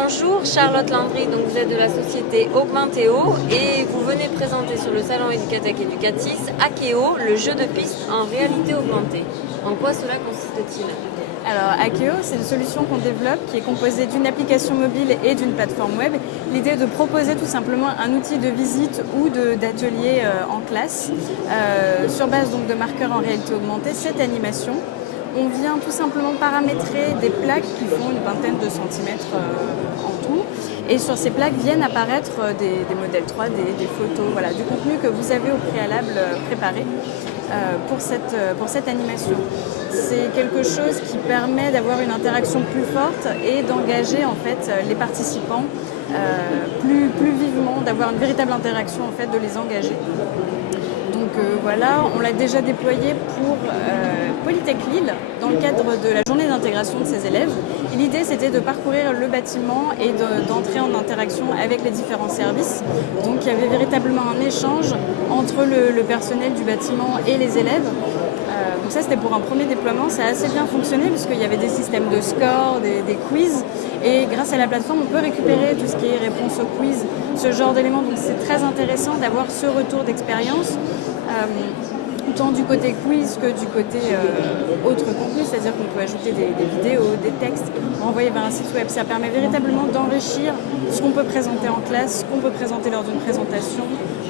Bonjour, Charlotte Landry, donc vous êtes de la société Augmentéo et vous venez présenter sur le salon Educatech Educatis Akeo, le jeu de piste en réalité augmentée. En quoi cela consiste-t-il? Alors, Akeo, c'est une solution qu'on développe qui est composée d'une application mobile et d'une plateforme web. L'idée est de proposer tout simplement un outil de visite ou d'atelier en classe sur base donc, de marqueurs en réalité augmentée, cette animation. On vient tout simplement paramétrer des plaques qui font une vingtaine de centimètres en tout. Et sur ces plaques viennent apparaître des modèles 3D, des photos, voilà, du contenu que vous avez au préalable préparé pour cette animation. C'est quelque chose qui permet d'avoir une interaction plus forte et d'engager en fait les participants plus vivement, d'avoir une véritable interaction en fait, de les engager. Donc voilà, on l'a déjà déployé pour Polytech Lille dans le cadre de la journée d'intégration de ses élèves. Et l'idée c'était de parcourir le bâtiment et d'entrer en interaction avec les différents services. Donc il y avait véritablement un échange entre le personnel du bâtiment et les élèves. Donc ça c'était pour un premier déploiement, ça a assez bien fonctionné puisqu'il y avait des systèmes de score, des quiz et grâce à la plateforme on peut récupérer tout ce qui est réponse au quiz, ce genre d'éléments. Donc c'est très intéressant d'avoir ce retour d'expérience. Tant du côté quiz que du côté autre contenu, c'est-à-dire qu'on peut ajouter des vidéos, des textes, envoyer vers un site web. Ça permet véritablement d'enrichir ce qu'on peut présenter en classe, ce qu'on peut présenter lors d'une présentation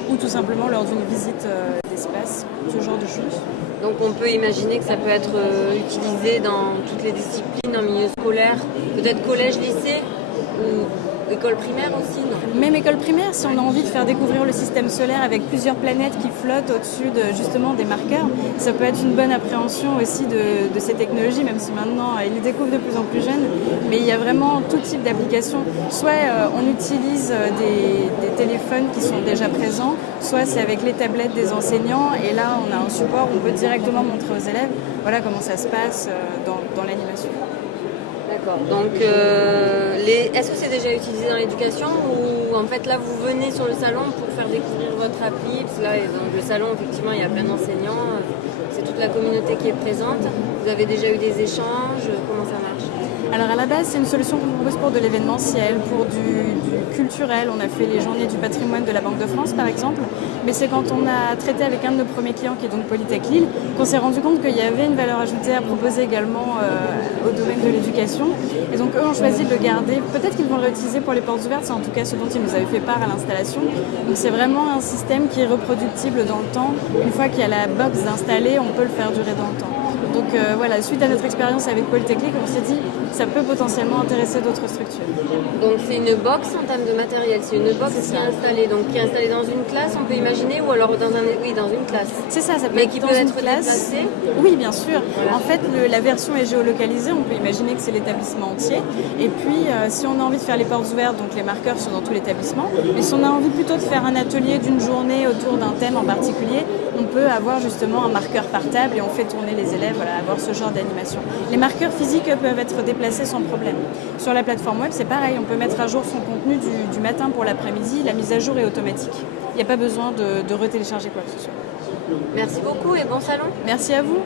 ou tout simplement lors d'une visite d'espace, ce genre de choses. Donc on peut imaginer que ça peut être utilisé dans toutes les disciplines, en milieu scolaire, peut-être collège, lycée ou école primaire aussi, non? Même école primaire, si on a envie de faire découvrir le système solaire avec plusieurs planètes qui flottent au-dessus justement des marqueurs, ça peut être une bonne appréhension aussi de ces technologies, même si maintenant ils les découvrent de plus en plus jeunes. Mais il y a vraiment tout type d'applications. Soit on utilise des téléphones qui sont déjà présents, soit c'est avec les tablettes des enseignants et là on a un support où on peut directement montrer aux élèves voilà comment ça se passe dans l'animation. D'accord. Donc, est-ce que c'est déjà utilisé dans l'éducation ou en fait là vous venez sur le salon pour faire découvrir votre appli? Parce que là, dans le salon, effectivement, il y a plein d'enseignants, c'est toute la communauté qui est présente. Vous avez déjà eu des échanges? Comment ça marche? Alors à la base, c'est une solution qu'on propose pour de l'événementiel, pour du culturel. On a fait les journées du patrimoine de la Banque de France par exemple. Mais c'est quand on a traité avec un de nos premiers clients qui est donc Polytech Lille qu'on s'est rendu compte qu'il y avait une valeur ajoutée à proposer également au domaine de l'éducation. Et donc eux ont choisi de le garder. Peut-être qu'ils vont le réutiliser pour les portes ouvertes, c'est en tout cas ce dont ils nous avaient fait part à l'installation. Donc c'est vraiment un système qui est reproductible dans le temps. Une fois qu'il y a la box installée, on peut le faire durer dans le temps. Donc voilà, suite à notre expérience avec Polytech Lille, on s'est dit ça peut potentiellement intéresser d'autres structures. Donc c'est une box en termes de matériel, c'est une box qui est installée, donc qui est installée dans une classe, on peut imaginer, ou alors dans une classe. C'est ça peut mais être qui dans peut une être classe. Déplacée. Oui, bien sûr. Voilà. En fait, la version est géolocalisée, on peut imaginer que c'est l'établissement entier. Et puis, si on a envie de faire les portes ouvertes, donc les marqueurs sont dans tout l'établissement. Et si on a envie plutôt de faire un atelier d'une journée autour d'un thème en particulier, on peut avoir justement un marqueur par table et on fait tourner les élèves, voilà, avoir ce genre d'animation. Les marqueurs physiques peuvent être déplacés sans problème. Sur la plateforme web, c'est pareil, on peut mettre à jour son contenu du matin pour l'après-midi, la mise à jour est automatique. Il n'y a pas besoin de retélécharger quoi que ce soit. Merci beaucoup et bon salon. Merci à vous.